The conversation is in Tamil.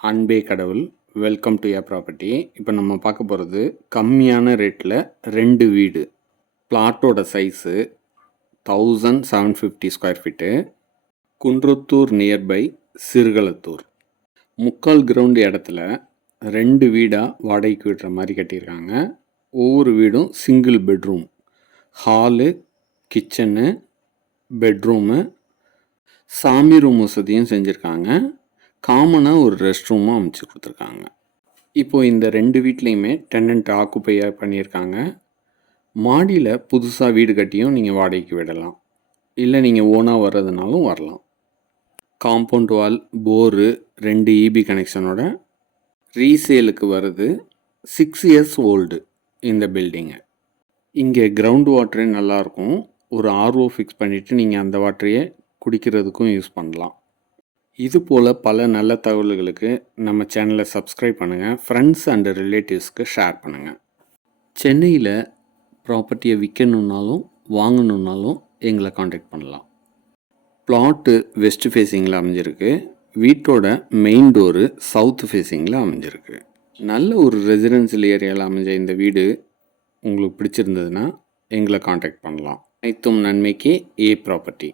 அன்பே கடவுள். Welcome to yeah property. இப்போ நம்ம பார்க்க போகிறது கம்மியான ரேட்டில் 2 வீடு. பிளாட்டோட size 1750 square feet. Kundrathur nearby Sirukalathur. 3/4 ground இடத்துல 2 வீடாக வாடகைக்கு விடுற மாதிரி கட்டியிருக்காங்க. ஒவ்வொரு வீடும் single bedroom, hall, kitchen, bedroom, சாமி ரூம் வசதியும் செஞ்சுருக்காங்க. காமனாக ஒரு ரெஸ்ட் ரூமும் அமைச்சு கொடுத்துருக்காங்க. இப்போது இந்த 2 வீட்லேயுமே டெனண்ட் ஆக்குப்பையாக பண்ணியிருக்காங்க. மாடியில் புதுசாக வீடு கட்டியும் நீங்கள் வாடகைக்கு விடலாம், இல்லை நீங்கள் ஓனாக வர்றதுனாலும் வரலாம். காம்பவுண்ட் வால், போரு, 2 இபி கனெக்ஷனோட ரீசேலுக்கு வருது. 6 இயர்ஸ் ஓல்டு இந்த பில்டிங்கு. இங்கே கிரவுண்ட் வாட்டரே நல்லாயிருக்கும். ஒரு ஆர்ஓ ஃபிக்ஸ் பண்ணிவிட்டு நீங்கள் அந்த வாட்டரையே குடிக்கிறதுக்கும் யூஸ் பண்ணலாம். இது போல் பல நல்ல தகவல்களுக்கு நம்ம சேனலை சப்ஸ்கிரைப் பண்ணுங்கள். ஃப்ரெண்ட்ஸ் அண்ட் ரிலேட்டிவ்ஸ்க்கு ஷேர் பண்ணுங்கள். சென்னையில் ப்ராப்பர்ட்டியை விற்கணுன்னாலும் வாங்கணுன்னாலும் எங்களை காண்டாக்ட் பண்ணலாம். பிளாட்டு வெஸ்ட் ஃபேஸிங்கில் அமைஞ்சிருக்கு. வீட்டோட மெயின் டோரு சவுத் ஃபேஸிங்கில் அமைஞ்சிருக்கு. நல்ல ஒரு ரெசிடென்சியல் ஏரியாவில் அமைஞ்ச இந்த வீடு உங்களுக்கு பிடிச்சிருந்ததுன்னா எங்களை காண்டாக்ட் பண்ணலாம். அனைத்தும் நன்மைக்கே ஏ ப்ராப்பர்ட்டி.